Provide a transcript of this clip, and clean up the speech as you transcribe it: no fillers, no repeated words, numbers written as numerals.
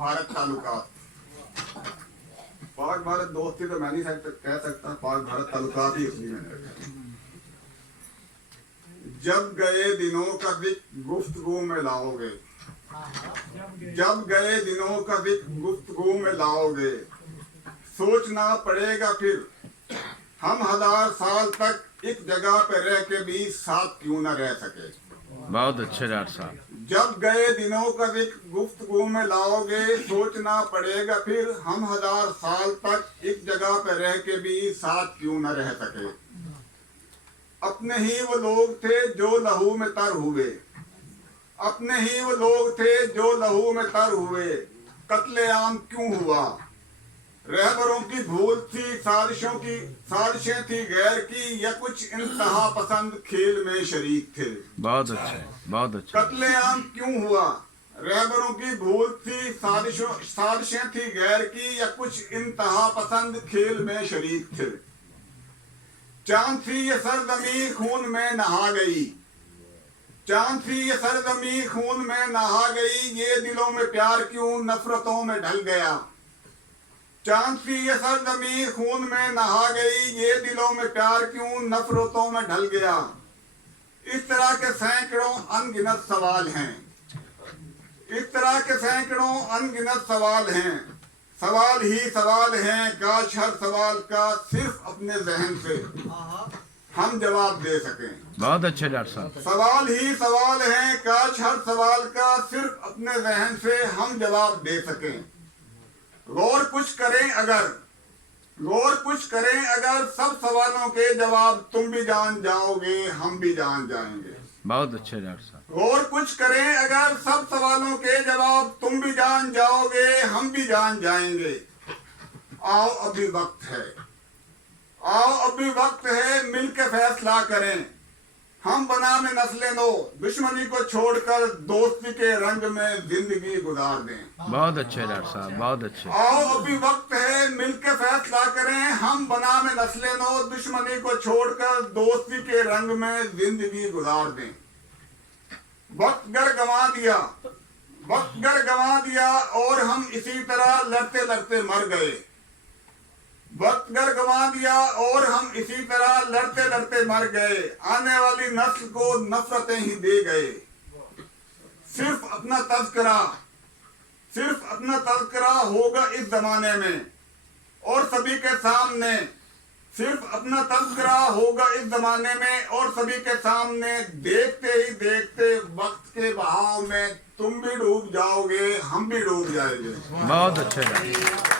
भारत ताल्लुकात। पाक भारत दोस्ती तो मैं नहीं कह सकता, पाक भारत ताल्लुकात ही इसलिए मैंने रखा। जब गए दिनों का जिक्र गुफ्तगू में लाओगे, जब गए दिनों का जिक्र गुफ्तगू में लाओगे, सोचना पड़ेगा फिर हम 1000 साल तक एक जगह पे रह के भी साथ क्यों न रह सके। बहुत अच्छे डॉक्टर साहब। जब गए दिनों का जिक्र गुफ्तगू में लाओगे, सोचना पड़ेगा फिर हम 1000 साल तक एक जगह पे रह के भी साथ क्यों न रह सके। अपने ही वो लोग थे जो लहू में तर हुए, अपने ही वो लोग थे जो लहू में तर हुए, कत्लेआम क्यों हुआ। रहबरों की भूल थी, साजिशें थी गैर की, या कुछ इंतहा पसंद खेल में शरीक थे। बहुत अच्छे, बहुत अच्छे। कत्लेआम क्यों हुआ। रहबरों की भूल थी, साजिशें थी गैर की, या कुछ इंतहा पसंद खेल में शरीक थे। चांद सी ये सरजमी खून में नहा गई, चांद सी ये सरजमी खून में नहा गई, ये दिलों में प्यार क्यों नफरतों में ढल गया। चांद सी ये सरजमी खून में नहा गई, ये दिलों में प्यार क्यों नफरतों में ढल गया। इस तरह के सैकड़ों अनगिनत सवाल हैं, इस तरह के सैकड़ों अनगिनत सवाल हैं। सवाल ही सवाल हैं, काश हर सवाल का सिर्फ अपने जहन से हम जवाब दे सकें। बहुत अच्छे डॉक्टर साहब। सवाल ही सवाल हैं, काश हर सवाल का सिर्फ अपने जहन से हम जवाब दे सकें। गौर कुछ करें अगर सब सवालों के जवाब तुम भी जान जाओगे, हम भी जान जाएंगे। बहुत अच्छे डॉक्टर साहब। गौर कुछ करें अगर सब सवालों के जवाब तुम भी जान जाओगे, हम भी जान जाएंगे। आओ अभी वक्त है, आओ अभी वक्त है, मिलकर फैसला करें। हम बनाम नस्लें नो, दुश्मनी को छोड़कर दोस्ती के रंग में जिंदगी गुजार दें। बहुत अच्छे डॉक्टर साहब, बहुत अच्छे। आओ अभी वक्त है, मिलकर फैसला करें। हम बनाम नस्लें नो, दुश्मनी को छोड़कर दोस्ती के रंग में जिंदगी गुजार दें। वक्त गर गंवा दिया और हम इसी तरह लड़ते लड़ते मर गए। वक्त गर गंवा दिया और हम इसी तरह लड़ते लड़ते मर गए। आने वाली नस्ल को नफरतें ही दे गए। सिर्फ अपना तज़किरा होगा इस जमाने में और सभी के सामने, सिर्फ अपना तज़किरा होगा इस जमाने में और सभी के सामने। देखते ही देखते वक्त के बहाव में तुम भी डूब जाओगे, हम भी डूब जाएंगे। बहुत अच्छे डॉक्टर।